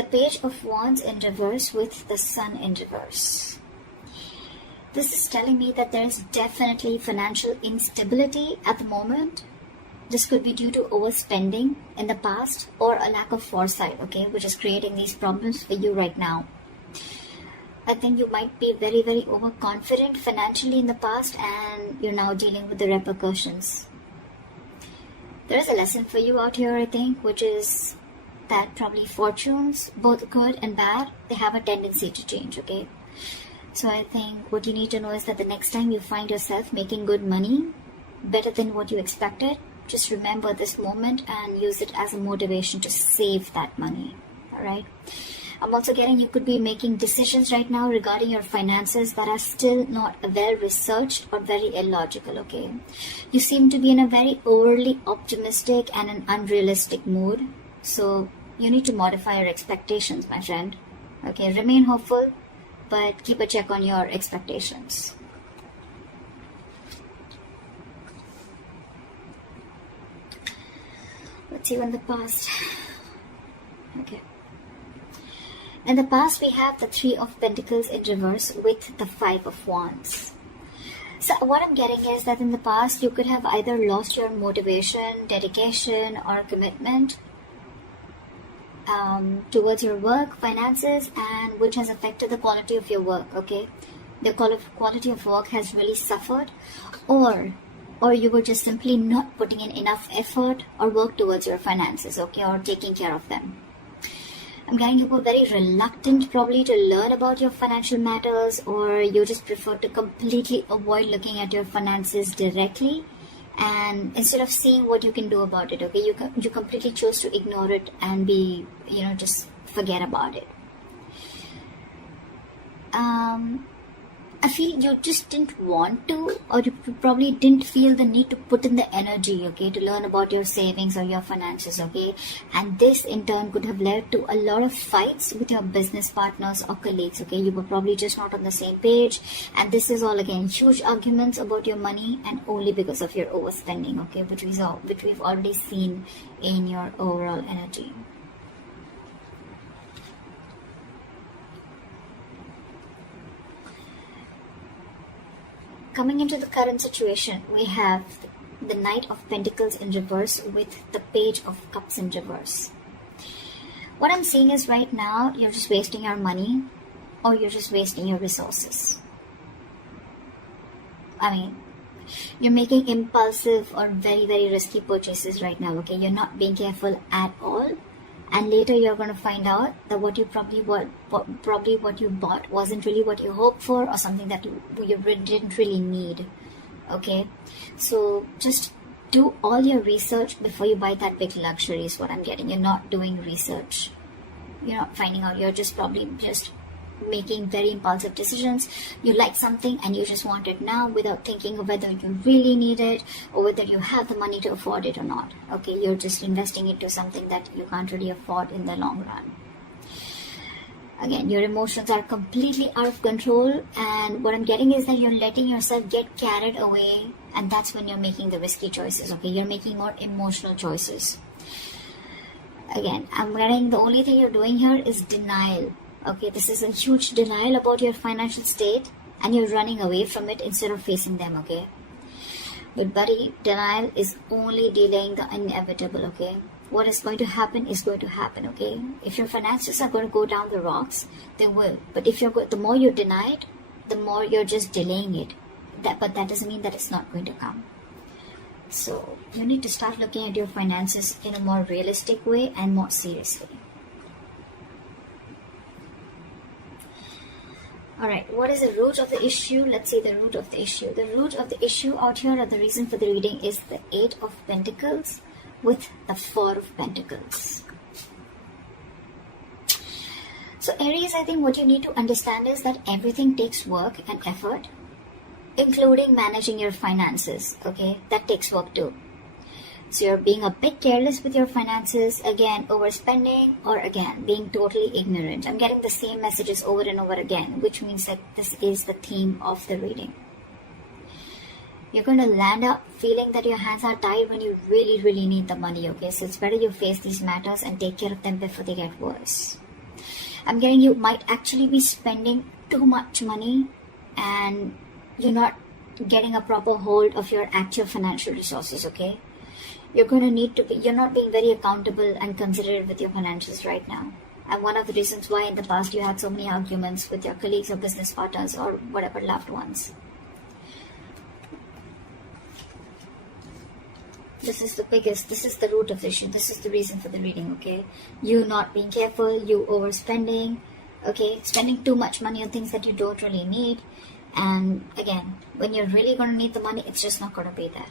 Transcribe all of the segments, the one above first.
the Page of Wands in reverse with the Sun in reverse. This is telling me that there is definitely financial instability at the moment. This could be due to overspending in the past or a lack of foresight, okay, which is creating these problems for you right now. I think you might be very, very overconfident financially in the past, and you're now dealing with the repercussions. There is a lesson for you out here, I think, which is that probably fortunes, both good and bad, they have a tendency to change, okay? So I think what you need to know is that the next time you find yourself making good money, better than what you expected, just remember this moment and use it as a motivation to save that money, all right? I'm also getting you could be making decisions right now regarding your finances that are still not well researched or very illogical, okay? You seem to be in a very overly optimistic and an unrealistic mood, so you need to modify your expectations, my friend, okay? Remain hopeful, but keep a check on your expectations. Let's see in the past. Okay. In the past, we have the Three of Pentacles in reverse with the Five of Wands. So what I'm getting is that in the past, you could have either lost your motivation, dedication, or commitment towards your work, finances, and which has affected the quality of your work, okay? The quality of work has really suffered, or you were just simply not putting in enough effort or work towards your finances, okay, or taking care of them. I'm getting you were very reluctant probably to learn about your financial matters, or you just prefer to completely avoid looking at your finances directly, and instead of seeing what you can do about it, okay, you completely chose to ignore it and be, just forget about it. I feel you just didn't want to, or you probably didn't feel the need to put in the energy, okay, to learn about your savings or your finances, okay? And this in turn could have led to a lot of fights with your business partners or colleagues, okay? You were probably just not on the same page, and this is all again huge arguments about your money, and only because of your overspending, okay, which we've already seen in your overall energy. Coming into the current situation, we have the Knight of Pentacles in reverse with the Page of Cups in reverse. What I'm seeing is right now, you're just wasting your money, or you're just wasting your resources. I mean, you're making impulsive or very, very risky purchases right now, okay? You're not being careful at all. And later you're going to find out that what you what you bought wasn't really what you hoped for, or something that you didn't really need, okay? So just do all your research before you buy that big luxury is what I'm getting. You're not doing research. You're not finding out. You're just probably just making very impulsive decisions. You like something and you just want it now without thinking of whether you really need it or whether you have the money to afford it or not, okay? You're just investing into something that you can't really afford in the long run. Again, your emotions are completely out of control, and what I'm getting is that you're letting yourself get carried away, and that's when you're making the risky choices, okay? You're making more emotional choices. Again, I'm getting the only thing you're doing here is denial. Okay, this is a huge denial about your financial state, and you're running away from it instead of facing them, okay? But buddy, denial is only delaying the inevitable, okay? What is going to happen is going to happen, okay? If your finances are going to go down the rocks, they will. But if the more you deny it, the more you're just delaying it. But that doesn't mean that it's not going to come. So you need to start looking at your finances in a more realistic way and more seriously. Alright, what is the root of the issue? Let's see the root of the issue. The root of the issue out here, or the reason for the reading, is the Eight of Pentacles with the Four of Pentacles. So Aries, I think what you need to understand is that everything takes work and effort, including managing your finances, okay? That takes work too. So you're being a bit careless with your finances, again, overspending, or again, being totally ignorant. I'm getting the same messages over and over again, which means that this is the theme of the reading. You're going to land up feeling that your hands are tied when you really, really need the money, okay? So it's better you face these matters and take care of them before they get worse. I'm getting you might actually be spending too much money and you're not getting a proper hold of your actual financial resources, okay? You're going to need to be, you're not being very accountable and considerate with your finances right now. And one of the reasons why in the past you had so many arguments with your colleagues or business partners or whatever loved ones. This is the root of the issue. This is the reason for the reading, okay? You not being careful, you overspending, okay? Spending too much money on things that you don't really need. And again, when you're really going to need the money, it's just not going to be there.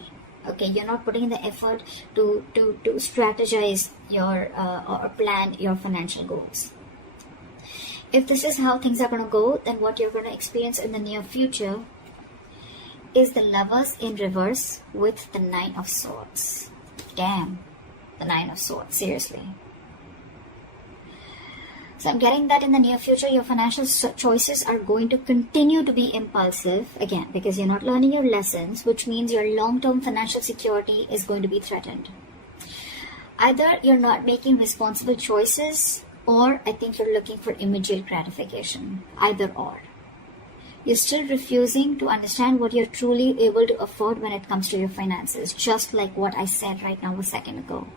Okay, you're not putting in the effort to strategize your or plan your financial goals. If this is how things are going to go, then what you're going to experience in the near future is the Lovers in reverse with the Nine of Swords. Damn, the Nine of Swords, seriously. So I'm getting that in the near future, your financial choices are going to continue to be impulsive, again, because you're not learning your lessons, which means your long-term financial security is going to be threatened. Either you're not making responsible choices, or I think you're looking for immediate gratification. Either or. You're still refusing to understand what you're truly able to afford when it comes to your finances, just like what I said right now a second ago.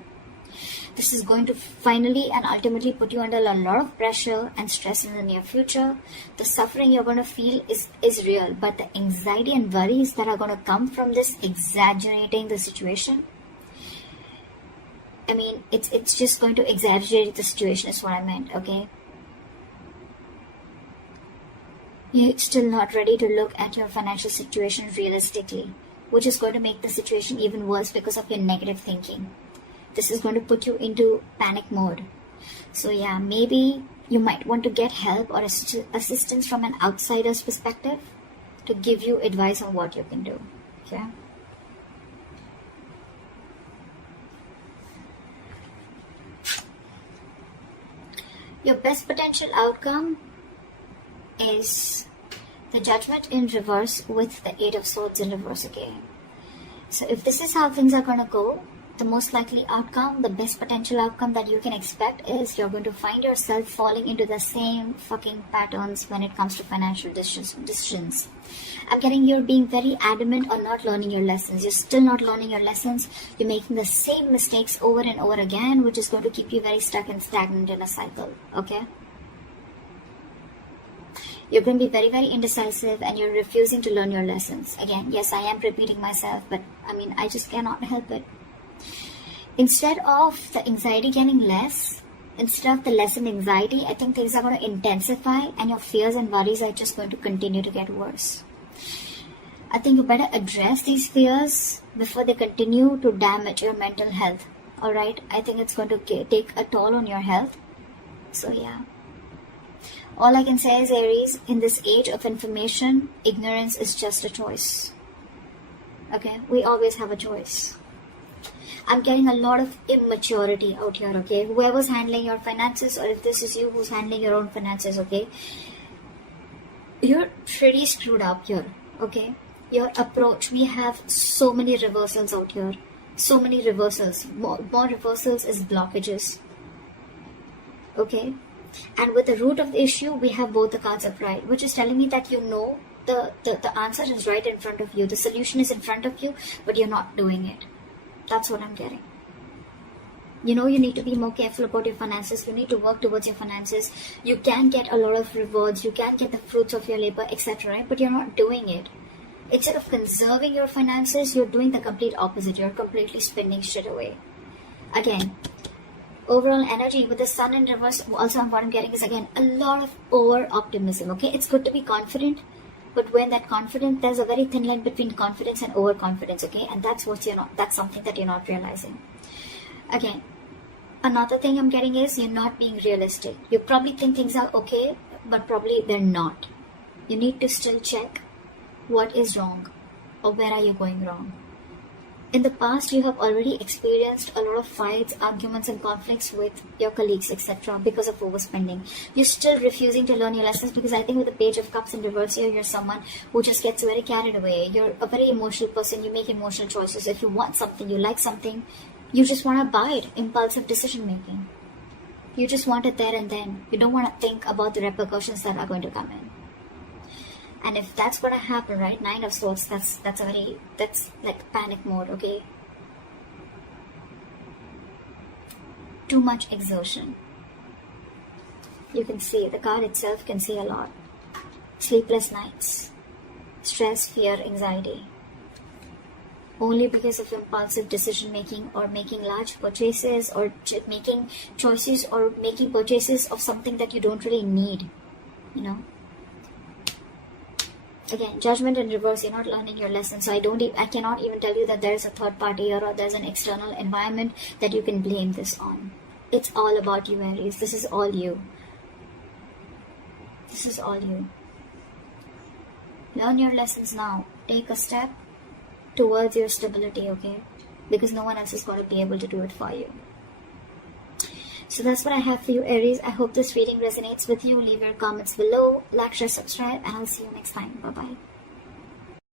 This is going to finally and ultimately put you under a lot of pressure and stress in the near future. The suffering you're going to feel is real, but the anxiety and worries that are going to come from this exaggerating the situation, I mean, it's just going to exaggerate the situation is what I meant, okay? You're still not ready to look at your financial situation realistically, which is going to make the situation even worse because of your negative thinking. This is going to put you into panic mode. So yeah, maybe you might want to get help or assistance from an outsider's perspective to give you advice on what you can do. Okay? Your best potential outcome is the Judgment in reverse with the Eight of Swords in reverse again. So if this is how things are going to go, the most likely outcome, the best potential outcome that you can expect is you're going to find yourself falling into the same fucking patterns when it comes to financial decisions. I'm getting you're being very adamant on not learning your lessons. You're still not learning your lessons. You're making the same mistakes over and over again, which is going to keep you very stuck and stagnant in a cycle. Okay? You're going to be very, very indecisive and you're refusing to learn your lessons. Again, yes, I am repeating myself, but I mean, I just cannot help it. Instead of the anxiety getting less, instead of the lessened anxiety, I think things are going to intensify and your fears and worries are just going to continue to get worse. I think you better address these fears before they continue to damage your mental health. Alright? I think it's going to take a toll on your health. So yeah. All I can say is, Aries, in this age of information, ignorance is just a choice. Okay? We always have a choice. I'm getting a lot of immaturity out here, okay? Whoever's handling your finances, or if this is you who's handling your own finances, okay? You're pretty screwed up here, okay? Your approach, we have so many reversals out here. So many reversals. More reversals is blockages. Okay? And with the root of the issue, we have both the cards upright, which is telling me that you know the answer is right in front of you. The solution is in front of you, but you're not doing it. That's what I'm getting. You know you need to be more careful about your finances. You need to work towards your finances. You can get a lot of rewards. You can get the fruits of your labor, etc. Right? But you're not doing it. Instead of conserving your finances, you're doing the complete opposite. You're completely spending shit away. Again, overall energy with the Sun in reverse, also what I'm getting is again a lot of over-optimism. Okay, it's good to be confident. But when that confidence, there's a very thin line between confidence and overconfidence, okay? And that's that's something that you're not realizing. Again, another thing I'm getting is you're not being realistic. You probably think things are okay, but probably they're not. You need to still check what is wrong or where are you going wrong. In the past, you have already experienced a lot of fights, arguments and conflicts with your colleagues, etc. because of overspending. You're still refusing to learn your lessons because I think with the Page of Cups in reverse here, you're someone who just gets very carried away. You're a very emotional person. You make emotional choices. If you want something, you like something, you just want to buy it. Impulsive decision making. You just want it there and then. You don't want to think about the repercussions that are going to come in. And if that's going to happen, right, 9 of Swords, that's like panic mode, okay? Too much exertion. You can see, the card itself can see a lot. Sleepless nights. Stress, fear, anxiety. Only because of impulsive decision making, or making large purchases, or making choices, or making purchases of something that you don't really need, you know. Again, Judgment in reverse. You're not learning your lesson. So I cannot even tell you that there's a third party here, or there's an external environment that you can blame this on. It's all about you, Aries. This is all you. This is all you. Learn your lessons now. Take a step towards your stability, okay? Because no one else is going to be able to do it for you. So that's what I have for you, Aries. I hope this reading resonates with you. Leave your comments below, like, share, subscribe, and I'll see you next time. Bye-bye.